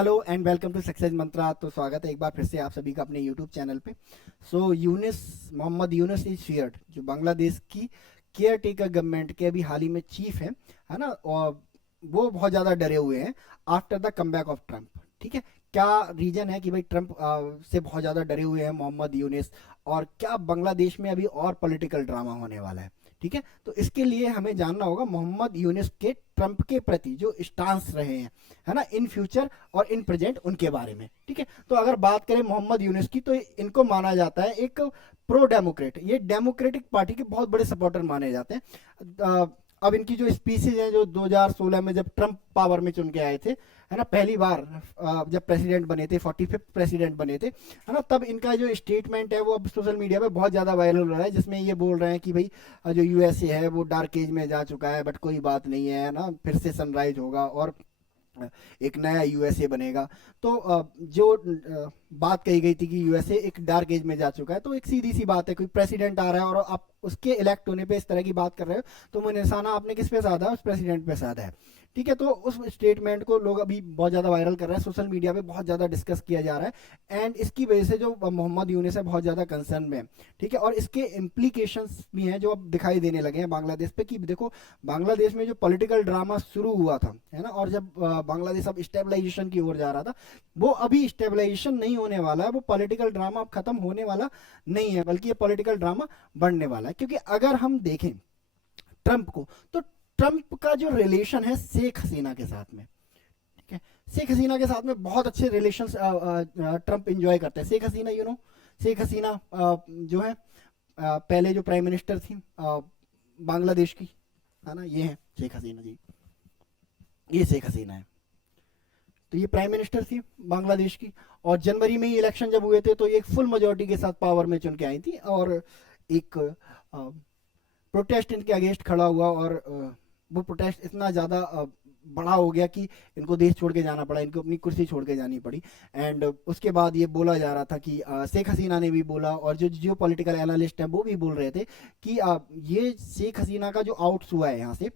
Hello and welcome to success Mantra. तो स्वागत है एक बार फिर से आप सभी का अपने यूट्यूब चैनल पे। यूनिस मोहम्मद यूनिस इज फियर्ड, जो बांग्लादेश की केयर टेकर गवर्नमेंट के अभी हाल ही में चीफ है ना, और वो बहुत ज़्यादा डरे हुए हैं after the comeback of Trump. ठीक है, क्या रीजन है कि भाई ट्रम्प से बहुत ज़्यादा डरे हुए हैं मोहम्मद यूनिस, और क्या बांग्लादेश में अभी और पॉलिटिकल ड्रामा होने वाला है? ठीक है, तो इसके लिए हमें जानना होगा मोहम्मद यूनिस के ट्रम्प के प्रति जो स्टांस रहे हैं, है ना, इन फ्यूचर और इन प्रेजेंट, उनके बारे में। ठीक है, तो अगर बात करें मोहम्मद यूनिस की, तो इनको माना जाता है एक प्रो डेमोक्रेट, ये डेमोक्रेटिक पार्टी के बहुत बड़े सपोर्टर माने जाते हैं। अब इनकी जो स्पीचेज हैं, जो 2016 में जब ट्रम्प पावर में चुन के आए थे, है ना, पहली बार जब प्रेसिडेंट बने थे, 45th प्रेसिडेंट बने थे, है ना, तब इनका जो स्टेटमेंट है वो अब सोशल मीडिया पे बहुत ज़्यादा वायरल हो रहा है, जिसमें ये बोल रहे हैं कि भाई जो यूएसए है वो डार्क एज में जा चुका है, बट कोई बात नहीं है ना, फिर से सनराइज होगा और एक नया यूएसए बनेगा। तो जो बात कही गई थी कि यूएसए एक डार्क एज में जा चुका है, तो एक सीधी सी बात है, कोई प्रेसिडेंट आ रहा है और आप उसके इलेक्ट होने पे इस तरह की बात कर रहे हो, तो वो निशाना आपने किस पे साधा है? उस प्रेसिडेंट पे साधा है। ठीक है, तो उस स्टेटमेंट को लोग अभी बहुत ज़्यादा वायरल कर रहे हैं, सोशल मीडिया पे बहुत ज़्यादा डिस्कस किया जा रहा है, एंड इसकी वजह से जो मोहम्मद यूनिस है बहुत ज़्यादा कंसर्न में है। ठीक है, और इसके इम्प्लीकेशंस भी हैं जो अब दिखाई देने लगे हैं बांग्लादेश पे, कि देखो बांग्लादेश में जो पॉलिटिकल ड्रामा शुरू हुआ था, है ना, और जब बांग्लादेश अब स्टेबलाइजेशन की ओर जा रहा था, वो अभी स्टेबलाइजेशन नहीं होने वाला है, वो पॉलिटिकल ड्रामा अब खत्म होने वाला नहीं है, बल्कि ये पॉलिटिकल ड्रामा बढ़ने वाला है। क्योंकि अगर हम देखें ट्रंप को, तो ट्रंप का जो रिलेशन है शेख हसीना के साथ में, ठीक है, शेख हसीना के साथ में बहुत अच्छे रिलेशन ट्रंप एंजॉय करते हैं। शेख हसीना, शेख हसीना जो है पहले जो प्राइम मिनिस्टर थी बांग्लादेश की, है ना, ये है शेख हसीना जी, ये शेख हसीना है। तो ये प्राइम मिनिस्टर थी बांग्लादेश की, और जनवरी में ही इलेक्शन जब हुए थे तो ये एक फुल मेजोरिटी के साथ पावर में चुन के आई थी, और एक प्रोटेस्ट इनके अगेंस्ट खड़ा हुआ, और वो प्रोटेस्ट इतना ज़्यादा बड़ा हो गया कि इनको देश छोड़ के जाना पड़ा, इनको अपनी कुर्सी छोड़ के जानी पड़ी। एंड उसके बाद ये बोला जा रहा था कि शेख हसीना ने भी बोला, और जो जियो पॉलिटिकल एनालिस्ट हैं वो भी बोल रहे थे कि ये शेख हसीना का जो आउट्स हुआ है यहाँ से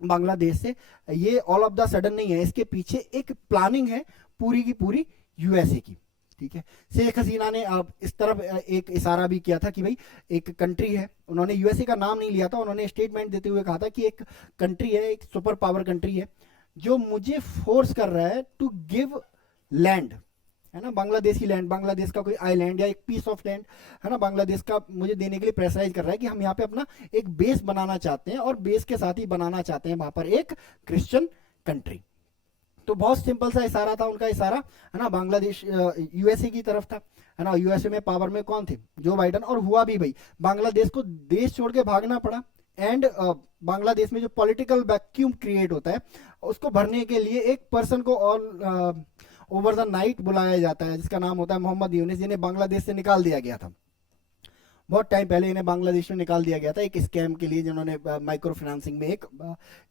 बांग्लादेश से, ये ऑल ऑफ द सडन नहीं है, इसके पीछे एक प्लानिंग है पूरी की पूरी यूएसए की। ठीक है, शेख हसीना ने अब इस तरफ एक इशारा भी किया था कि भाई एक कंट्री है, उन्होंने यूएसए का नाम नहीं लिया था, उन्होंने स्टेटमेंट देते हुए कहा था कि एक कंट्री है, एक सुपर पावर कंट्री है, जो मुझे फोर्स कर रहा है टू गिव लैंड, है ना, बांग्लादेशी लैंड, बांग्लादेश का कोई आइलैंड या एक पीस ऑफ लैंड, है ना, बांग्लादेश का मुझे देने के लिए प्रेशराइज कर रहा है कि हम यहाँ पे अपना एक बेस बनाना चाहते हैं, और बेस के साथ ही बनाना चाहते हैं वहां पर एक क्रिश्चियन कंट्री। तो बहुत सिंपल सा इशारा था उनका, इशारा, है ना, बांग्लादेश यूएसए की तरफ था, है ना। यूएसए में पावर में कौन थे? जो बाइडन, और हुआ भी भाई, बांग्लादेश को देश छोड़ के भागना पड़ा, एंड बांग्लादेश में जो पॉलिटिकल वैक्यूम क्रिएट होता है उसको भरने के लिए एक पर्सन को ऑल ओवर द नाइट बुलाया जाता है, जिसका नाम होता है मोहम्मद यूनिस, जिन्हें बांग्लादेश से निकाल दिया गया था। बहुत टाइम पहले इन्हें बांग्लादेश में निकाल दिया गया था एक स्कैम के लिए, जिन्होंने माइक्रो फाइनेंसिंग में एक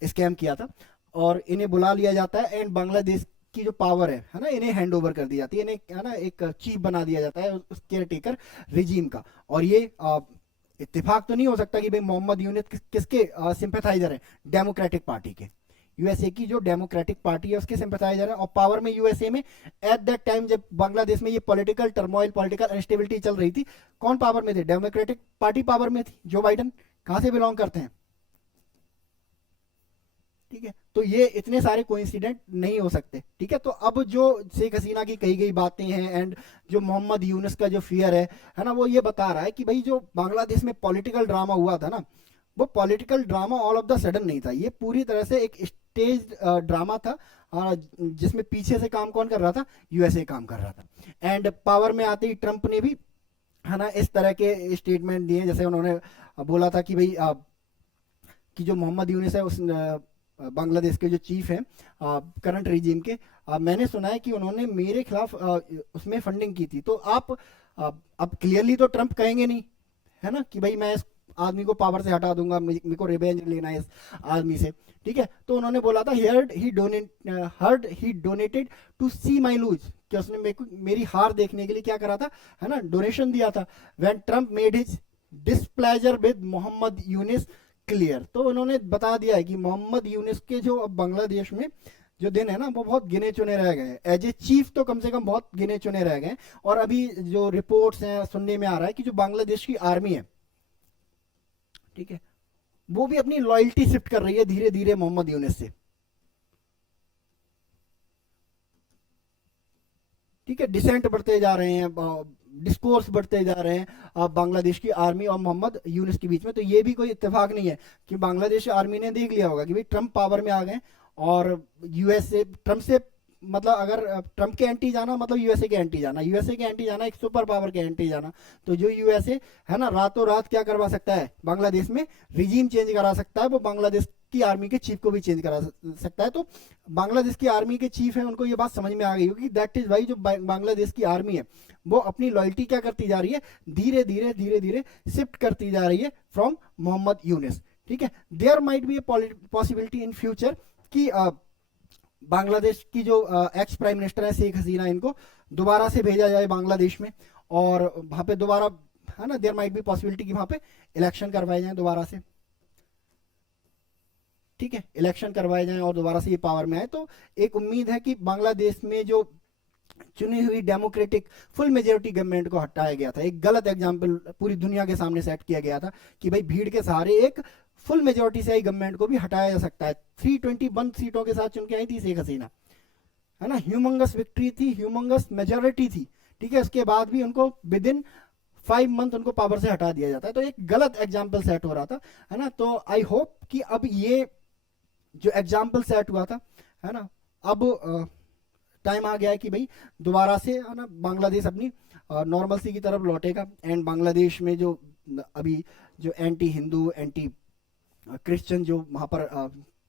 स्कैम किया था, और इन्हें बुला लिया जाता है, एंड बांग्लादेश की जो पावर है ना, इन्हें हैंड ओवर कर दी जाती है, इन्हें, है ना, एक चीफ बना दिया जाता है उस केयर टेकर रिजीम का। और ये इत्तेफाक तो नहीं हो सकता कि भाई मोहम्मद यूनिस किसके सिंपैथाइजर है? डेमोक्रेटिक पार्टी के, यूएसए की जो डेमोक्रेटिक पार्टी है उसके सिंपैथाइजर है, और पावर में यूएसए में एट दैट टाइम जब बांग्लादेश में ये पॉलिटिकल टर्मोइल, पॉलिटिकल अनस्टेबिलिटी चल रही थी, कौन पावर में थे? डेमोक्रेटिक पार्टी पावर में थी। जो बाइडन कहां से बिलोंग करते हैं? ठीक है, तो ये इतने सारे कोइंसिडेंट नहीं हो सकते। ठीक है, तो अब जो शेख हसीना की कही गई बातें हैं, एंड जो मोहम्मद यूनुस का जो फियर है ना, वो ये बता रहा है कि भाई जो बांग्लादेश में पॉलिटिकल ड्रामा हुआ था ना, वो political drama all of the sudden नहीं था, ये पूरी तरह से एक स्टेज ड्रामा था, जिसमें पीछे से काम कौन कर रहा था? यूएसए काम कर रहा था। एंड पावर में आते ही ट्रंप ने भी, है ना, इस तरह के स्टेटमेंट दिए, जैसे उन्होंने बोला था कि भाई कि जो मोहम्मद यूनिस है उस बांग्लादेश के जो चीफ हैं करंट रिजीम के, मैंने सुना है कि उन्होंने मेरे खिलाफ उसमें फंडिंग की थी। तो आप अब क्लियरली तो ट्रंप कहेंगे नहीं, है ना, कि भाई मैं इस आदमी को पावर से हटा दूंगा, मेरे को रिवेंज लेना है इस आदमी से। ठीक है, तो उन्होंने बोला था heard he donated to see my lose, कि उसने मेरी हार देखने के लिए क्या करा था, है ना, डोनेशन दिया था। When Trump made his displeasure with Mohammad Yunus clear, तो उन्होंने बता दिया है कि मोहम्मद यूनिस के जो अब बांग्लादेश में जो दिन है ना वो बहुत गिने चुने रह गए हैं। एज ए चीफ तो कम से कम बहुत गिने चुने रह गए हैं। और अभी जो रिपोर्ट्स हैं सुनने में आ रहा है कि जो बांग्लादेश की आर्मी है, ठीक है, वो भी अपनी लॉयल्टी शिफ्ट कर रही है धीरे धीरे मोहम्मद यूनिस से। ठीक है, डिसेंट बढ़ते जा रहे हैं, डिस्कोर्स बढ़ते जा रहे हैं बांग्लादेश की आर्मी और मोहम्मद यूनिस के बीच में। तो ये भी कोई इत्तेफाक नहीं है कि बांग्लादेश आर्मी ने देख लिया होगा कि भाई ट्रंप पावर में आ गए और यूएसए ट्रंप से, मतलब अगर ट्रंप के एंटी जाना मतलब यूएसए के एंटी जाना, यूएसए के एंटी जाना एक सुपर पावर के एंटी जाना। तो जो यूएसए है ना रातों रात क्या करवा सकता है, बांग्लादेश में रिजीम चेंज करा सकता है, वो बांग्लादेश की आर्मी के चीफ को भी चेंज करा सकता है। तो बांग्लादेश की आर्मी के चीफ है, उनको ये बात समझ में आ गई होगी। दैट इज वाई जो बांग्लादेश की आर्मी है वो अपनी लॉयल्टी क्या करती जा रही है, धीरे धीरे धीरे धीरे शिफ्ट करती जा रही है फ्रॉम मोहम्मद यूनिस। ठीक है, there might be a possibility in future कि बांग्लादेश की जो एक्स प्राइम मिनिस्टर है शेख हसीना, इनको दोबारा से भेजा जाए बांग्लादेश में और वहां पे दोबारा, है ना, देयर माइट बी पॉसिबिलिटी कि वहां पे इलेक्शन करवाए जाएं दोबारा से। ठीक है, इलेक्शन करवाए जाएं और दोबारा से ये पावर में आए। तो एक उम्मीद है कि बांग्लादेश में जो चुनी हुई डेमोक्रेटिक फुल मेजोरिटी गवर्नमेंट को हटाया गया था, एक गलत एग्जाम्पल पूरी दुनिया के सामने सेट किया गया था कि भाई भीड़ के सहारे एक फुल मेजोरिटी से आई गवर्नमेंट को भी हटाया जा सकता है। 321 सीटों के साथ चुन के आई थी शेख हसीना, है ना, ह्यूमंगस विक्ट्री थी, ह्यूमंगस मेजोरिटी थी। ठीक है, उसके बाद भी उनको विद इन 5 मंथ उनको पावर से हटा दिया जाता है। तो एक गलत एग्जाम्पल सेट हो रहा था, है ना। तो आई होप कि अब ये जो एग्जाम्पल सेट हुआ था, है ना, अब टाइम आ गया है कि भाई दोबारा से, है ना, बांग्लादेश अपनी नॉर्मलसी की तरफ लौटेगा। एंड बांग्लादेश में जो अभी जो एंटी हिंदू एंटी क्रिश्चियन जो वहाँ पर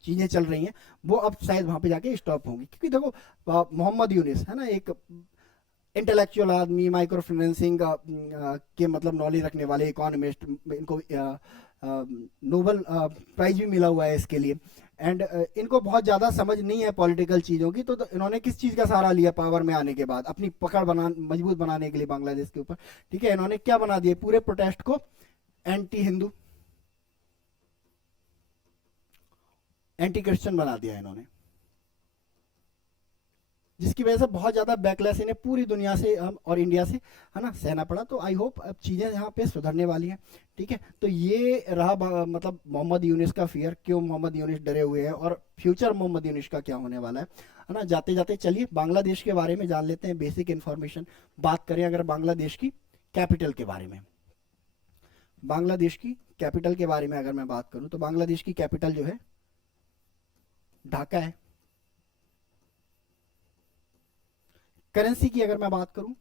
चीज़ें चल रही हैं वो अब शायद वहाँ पे जाके स्टॉप होंगी। क्योंकि देखो मोहम्मद यूनिस, है ना, एक इंटेलेक्चुअल आदमी, माइक्रो फाइनेंसिंग के मतलब नॉलेज रखने वाले इकोनॉमिस्ट, इनको नोबल प्राइज भी मिला हुआ है इसके लिए। एंड इनको बहुत ज़्यादा समझ नहीं है पॉलिटिकल चीज़ों की। तो इन्होंने किस चीज़ का सहारा लिया पावर में आने के बाद, अपनी पकड़ मजबूत बनाने के लिए बांग्लादेश के ऊपर। ठीक है, इन्होंने क्या बना दिया, पूरे प्रोटेस्ट को एंटी हिंदू एंटी क्रिश्चियन बना दिया इन्होंने, जिसकी वजह से बहुत ज्यादा बैकलैश इन्हें पूरी दुनिया से और इंडिया से, है ना, सहना पड़ा। तो आई होप अब चीजें यहाँ पे सुधरने वाली हैं। ठीक है, तो ये रहा मतलब मोहम्मद यूनिस का फियर, क्यों मोहम्मद यूनिस डरे हुए हैं और फ्यूचर मोहम्मद यूनिस का क्या होने वाला है ना। जाते जाते चलिए बांग्लादेश के बारे में जान लेते हैं, बेसिक इन्फॉर्मेशन। बात करें अगर बांग्लादेश की कैपिटल के बारे में, बांग्लादेश की कैपिटल के बारे में अगर मैं बात करूं तो बांग्लादेश की कैपिटल जो है ढाका है। करेंसी की अगर मैं बात करूं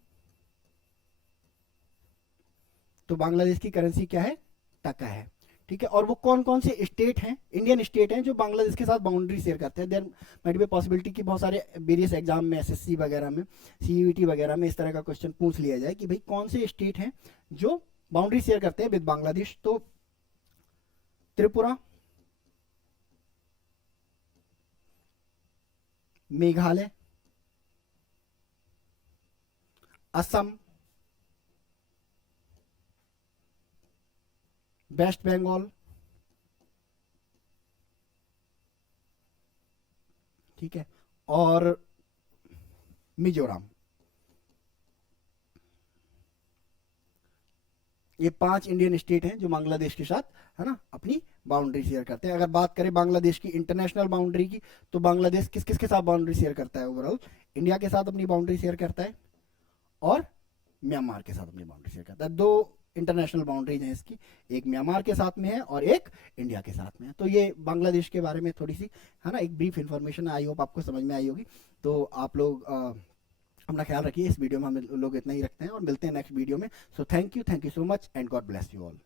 तो बांग्लादेश की करेंसी क्या है, टका है। ठीक है, और वो कौन कौन से स्टेट हैं, इंडियन स्टेट हैं, जो बांग्लादेश के साथ बाउंड्री शेयर करते हैं। देयर माइट बी पॉसिबिलिटी कि बहुत सारे वेरियस एग्जाम में, एसएससी वगैरह में, सीयूईटी वगैरह में इस तरह का क्वेश्चन पूछ लिया जाए कि भाई कौन से स्टेट हैं जो बाउंड्री शेयर करते हैं विद बांग्लादेश। तो त्रिपुरा, मेघालय, असम, वेस्ट बंगाल, ठीक है, और मिजोरम। ये 5 इंडियन स्टेट हैं जो बांग्लादेश के साथ, है ना, अपनी बाउंड्री शेयर करते हैं। अगर बात करें बांग्लादेश की इंटरनेशनल बाउंड्री की तो बांग्लादेश किस किस के साथ बाउंड्री शेयर करता है ओवरऑल, इंडिया के साथ अपनी बाउंड्री शेयर करता है और म्यांमार के साथ अपनी बाउंड्री शेयर करता है। 2 इंटरनेशनल बाउंड्रीज हैं इसकी, एक म्यांमार के साथ में है और एक इंडिया के साथ में है। तो ये बांग्लादेश के बारे में थोड़ी सी, है ना, एक ब्रीफ इन्फॉर्मेशन, आई होप आपको समझ में आई होगी। तो आप लोग अपना ख्याल रखिए। इस वीडियो में हम लोग इतना ही रखते हैं और मिलते हैं नेक्स्ट वीडियो में। So thank you so much and God bless you all.